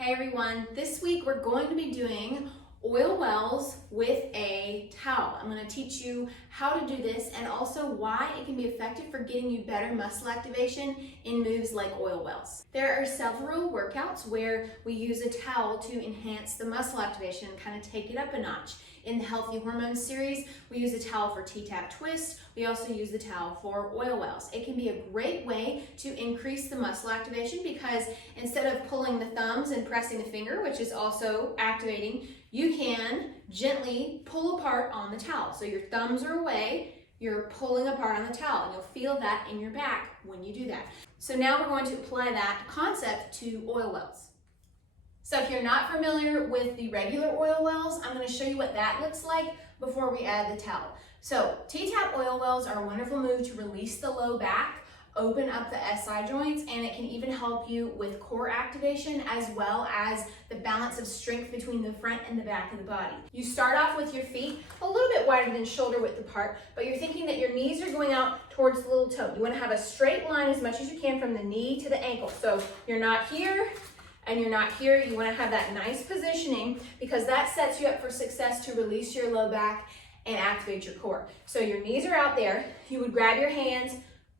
Hey everyone, this week we're going to be doing oil wells with a towel. I'm going to teach you how to do this and also why it can be effective for getting you better muscle activation in moves like oil wells. There are several workouts where we use a towel to enhance the muscle activation and kind of take it up a notch. In the Healthy Hormones series, we use a towel for T-Tapp twist. We also use the towel for oil wells. It can be a great way to increase the muscle activation because instead of pulling the thumbs and pressing the finger, which is also activating, you can gently pull apart on the towel. So your thumbs are away, you're pulling apart on the towel, and you'll feel that in your back when you do that. So now we're going to apply that concept to oil wells. So if you're not familiar with the regular oil wells, I'm going to show you what that looks like before we add the towel. So T-Tapp oil wells are a wonderful move to release the low back, open up the SI joints, and it can even help you with core activation as well as the balance of strength between the front and the back of the body. You start off with your feet a little bit wider than shoulder width apart, but you're thinking that your knees are going out towards the little toe. You want to have a straight line as much as you can from the knee to the ankle. So you're not here and you're not here. You want to have that nice positioning because that sets you up for success to release your low back and activate your core. So your knees are out there. You would grab your hands,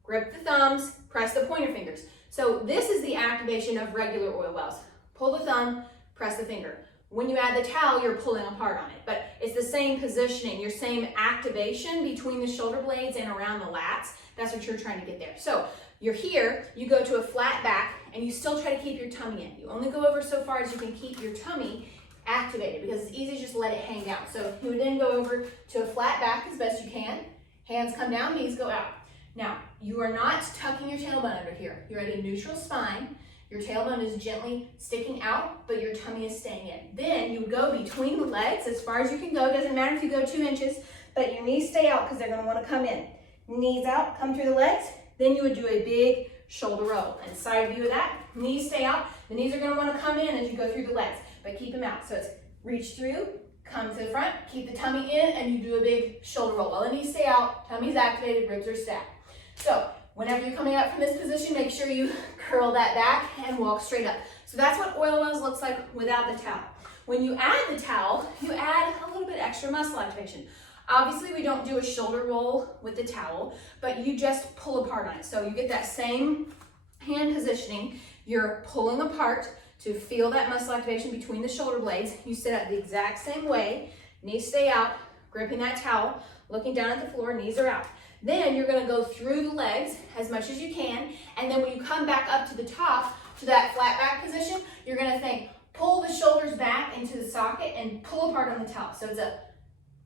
grip the thumbs, press the pointer fingers. So this is the activation of regular oil wells. Pull the thumb, press the finger. When you add the towel, you're pulling apart on it, but it's the same positioning, your same activation between the shoulder blades and around the lats. That's what you're trying to get there. So you're here, you go to a flat back, and you still try to keep your tummy in. You only go over so far as you can keep your tummy activated because it's easy to just let it hang down. So you would then go over to a flat back as best you can. Hands come down, knees go out. Now, you are not tucking your tailbone under here. You're at a neutral spine. Your tailbone is gently sticking out, but your tummy is staying in. Then you would go between the legs as far as you can go. It doesn't matter if you go 2 inches, but your knees stay out because they're going to want to come in. Knees out, come through the legs. Then you would do a big shoulder roll. And side view of that, knees stay out. The knees are going to want to come in as you go through the legs, but keep them out. So it's reach through, come to the front, keep the tummy in, and you do a big shoulder roll. While the knees stay out, tummy's activated, ribs are stacked. So whenever you're coming up from this position, make sure you curl that back and walk straight up. So that's what oil wells looks like without the towel. When you add the towel, you add a little bit extra muscle activation. Obviously, we don't do a shoulder roll with the towel, but you just pull apart on it. So you get that same hand positioning. You're pulling apart to feel that muscle activation between the shoulder blades. You sit up the exact same way. Knees stay out, gripping that towel, looking down at the floor, knees are out. Then you're going to go through the legs as much as you can, and then when you come back up to the top, to that flat back position, you're going to think, pull the shoulders back into the socket and pull apart on the towel. So it's a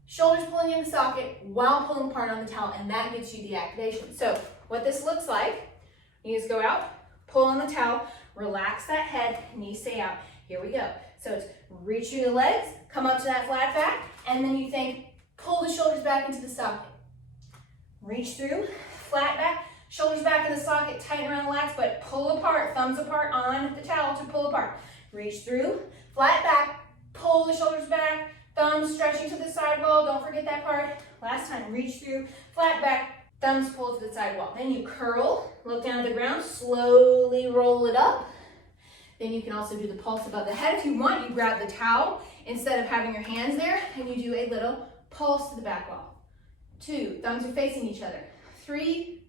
shoulders pulling in the socket while pulling apart on the towel, and that gets you the activation. So what this looks like, you just go out, pull on the towel, relax that head, knees stay out. Here we go. So it's reach through the legs, come up to that flat back, and then you think, pull the shoulders back into the socket. Reach through, flat back, shoulders back in the socket, tighten around the lats, but pull apart, thumbs apart on the towel to pull apart. Reach through, flat back, pull the shoulders back, thumbs stretching to the side wall, don't forget that part. Last time, reach through, flat back, thumbs pull to the side wall. Then you curl, look down at the ground, slowly roll it up. Then you can also do the pulse above the head. If you want, you grab the towel instead of having your hands there, and you do a little pulse to the back wall. 2, thumbs are facing each other. 3,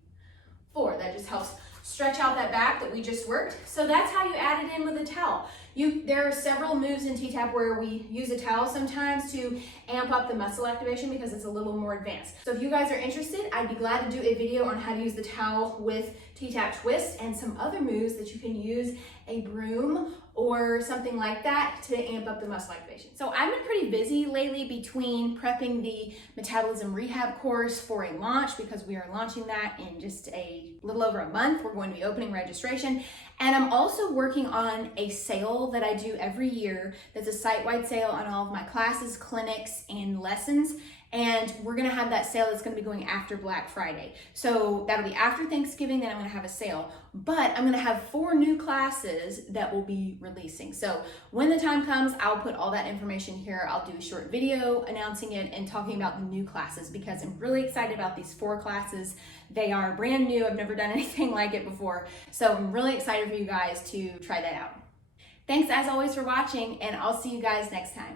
4, that just helps stretch out that back that we just worked. So that's how you add it in with a towel. There are several moves in T-Tapp where we use a towel sometimes to amp up the muscle activation because it's a little more advanced. So if you guys are interested, I'd be glad to do a video on how to use the towel with T-Tapp twist and some other moves that you can use a broom or something like that to amp up the muscle activation. So I've been pretty busy lately between prepping the metabolism rehab course for a launch because we are launching that in just a little over a month. We're going to be opening registration. And I'm also working on a sale that I do every year that's a site-wide sale on all of my classes, clinics, and lessons. And we're gonna have that sale that's gonna be going after Black Friday. So that'll be after Thanksgiving, then I'm gonna have a sale. But I'm gonna have 4 new classes that will be releasing. So when the time comes, I'll put all that information here. I'll do a short video announcing it and talking about the new classes because I'm really excited about these 4 classes. They are brand new. I've never done anything like it before. So I'm really excited for you guys to try that out. Thanks as always for watching, and I'll see you guys next time.